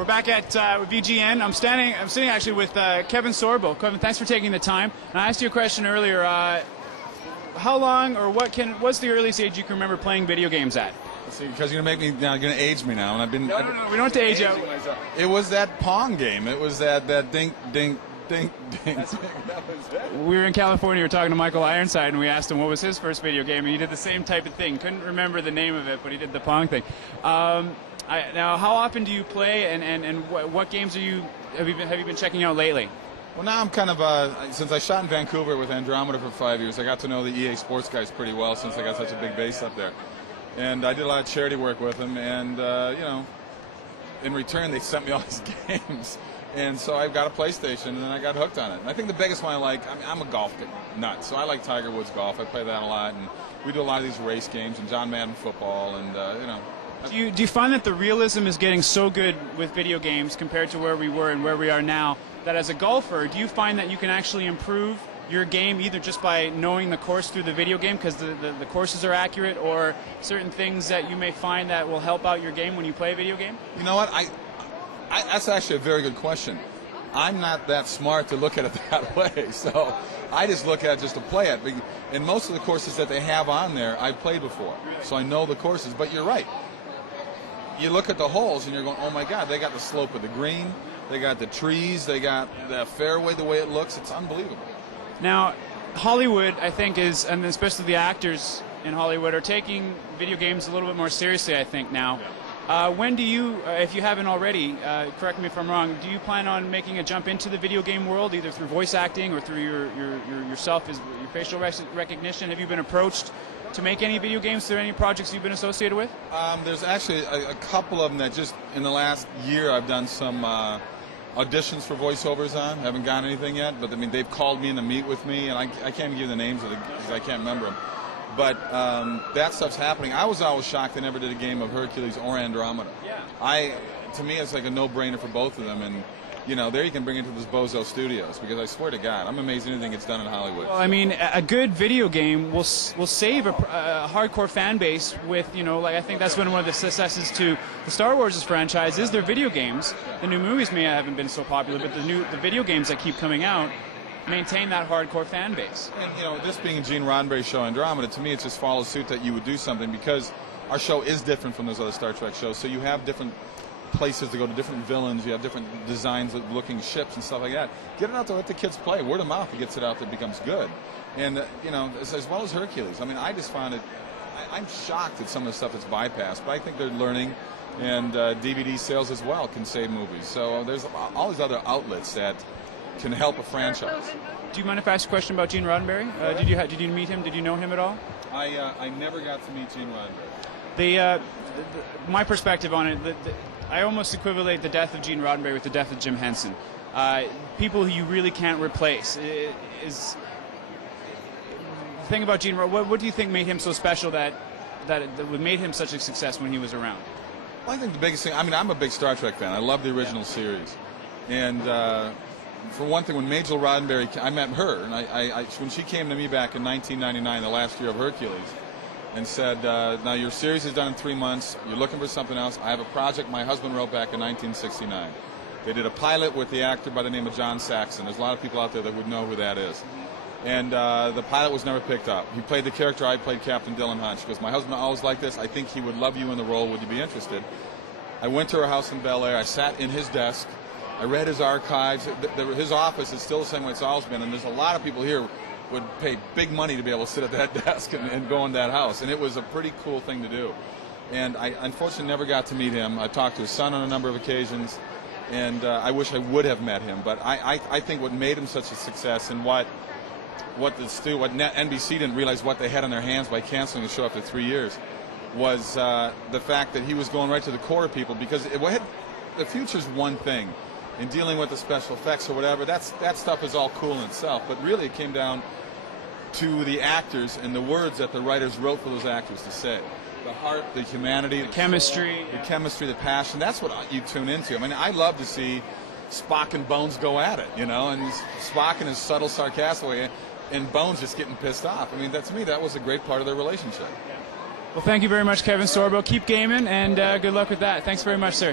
We're back at VGN. I'm sitting actually with Kevin Sorbo. Kevin, thanks for taking the time. And I asked you a question earlier. How long or what's the earliest age you can remember playing video games at? See, because you're gonna age me now, and I've been. No, we don't have to age you. It was that Pong game. It was that dink, dink, dink, dink. That was it. We were in California. We were talking to Michael Ironside, and we asked him what was his first video game, and he did the same type of thing. Couldn't remember the name of it, but he did the Pong thing. Now, how often do you play, and what games have you been checking out lately? Well, now I'm kind of, since I shot in Vancouver with Andromeda for 5 years, I got to know the EA Sports guys pretty well since I got such a big base up there. And I did a lot of charity work with them, and, in return they sent me all these games. And so I got a PlayStation, and then I got hooked on it. And I think the biggest one I'm a golf nut, so I like Tiger Woods golf. I play that a lot, and we do a lot of these race games, and John Madden football, and, Do you find that the realism is getting so good with video games compared to where we were and where we are now, that as a golfer, do you find that you can actually improve your game either just by knowing the course through the video game because the courses are accurate, or certain things that you may find that will help out your game when you play a video game? You know what? That's actually a very good question. I'm not that smart to look at it that way, so I just look at it just to play it. And most of the courses that they have on there, I've played before, so I know the courses. But you're right. You look at the holes and you're going, oh my God, they got the slope of the green, they got the trees, they got the fairway, the way it looks. It's unbelievable. Now, Hollywood, I think, and especially the actors in Hollywood, are taking video games a little bit more seriously, I think, now. When do you, if you haven't already, correct me if I'm wrong, do you plan on making a jump into the video game world, either through voice acting or through yourself, your facial recognition? Have you been approached to make any video games through any projects you've been associated with? There's actually a couple of them that just in the last year I've done some auditions for voiceovers on. Haven't gotten anything yet, but I mean they've called me in to meet with me, and I can't give you the names of because I can't remember them. But that stuff's happening. I was always shocked they never did a game of Hercules or Andromeda. Yeah. To me, it's like a no-brainer for both of them, and there you can bring it to those Bozo Studios, because I swear to God, I'm amazed anything gets done in Hollywood. Well, I mean, a good video game will save a hardcore fan base with, like I think that's been one of the successes to the Star Wars franchise is their video games. The new movies may haven't been so popular, but the video games that keep coming out maintain that hardcore fan base. And, this being a Gene Roddenberry show, Andromeda, to me it just follows suit that you would do something, because our show is different from those other Star Trek shows, so you have different places to go to, different villains, you have different designs of looking ships and stuff like that. Get it out there, let the kids play. Word of mouth gets it out there, becomes good. And, as well as Hercules. I mean, I just found it, I'm shocked at some of the stuff that's bypassed, but I think they're learning, and DVD sales as well can save movies. So there's all these other outlets that can help a franchise. Do you mind if I ask a question about Gene Roddenberry? Did you meet him? Did you know him at all? I never got to meet Gene Roddenberry. My perspective on it, I almost equivalent the death of Gene Roddenberry with the death of Jim Henson. People who you really can't replace. The thing about Gene, what do you think made him so special that made him such a success when he was around? Well, I think the biggest thing, I'm a big Star Trek fan. I love the original series. And for one thing, when Majel Roddenberry, I met her, and when she came to me back in 1999, the last year of Hercules, and said, now your series is done in 3 months, you're looking for something else, I have a project my husband wrote back in 1969. They did a pilot with the actor by the name of John Saxon. There's a lot of people out there that would know who that is. And the pilot was never picked up. He played the character, I played Captain Dylan Hunt. She goes, my husband always liked this, I think he would love you in the role, would you be interested? I went to her house in Bel Air, I sat in his desk, I read his archives. His office is still the same way it's always been, and there's a lot of people here would pay big money to be able to sit at that desk and go in that house, and it was a pretty cool thing to do. And I unfortunately never got to meet him. I talked to his son on a number of occasions, and I wish I would have met him. But I think what made him such a success, and what NBC didn't realize what they had on their hands by canceling the show after 3 years, was the fact that he was going right to the core of people, because the future's one thing. In dealing with the special effects or whatever, that stuff is all cool in itself. But really it came down to the actors and the words that the writers wrote for those actors to say. The heart, the humanity, the chemistry. Soul, the chemistry, the passion. That's what you tune into. I mean, I love to see Spock and Bones go at it, and Spock in his subtle, sarcastic way, and Bones just getting pissed off. I mean, to me, that was a great part of their relationship. Well, thank you very much, Kevin Sorbo. Keep gaming, and good luck with that. Thanks very much, sir.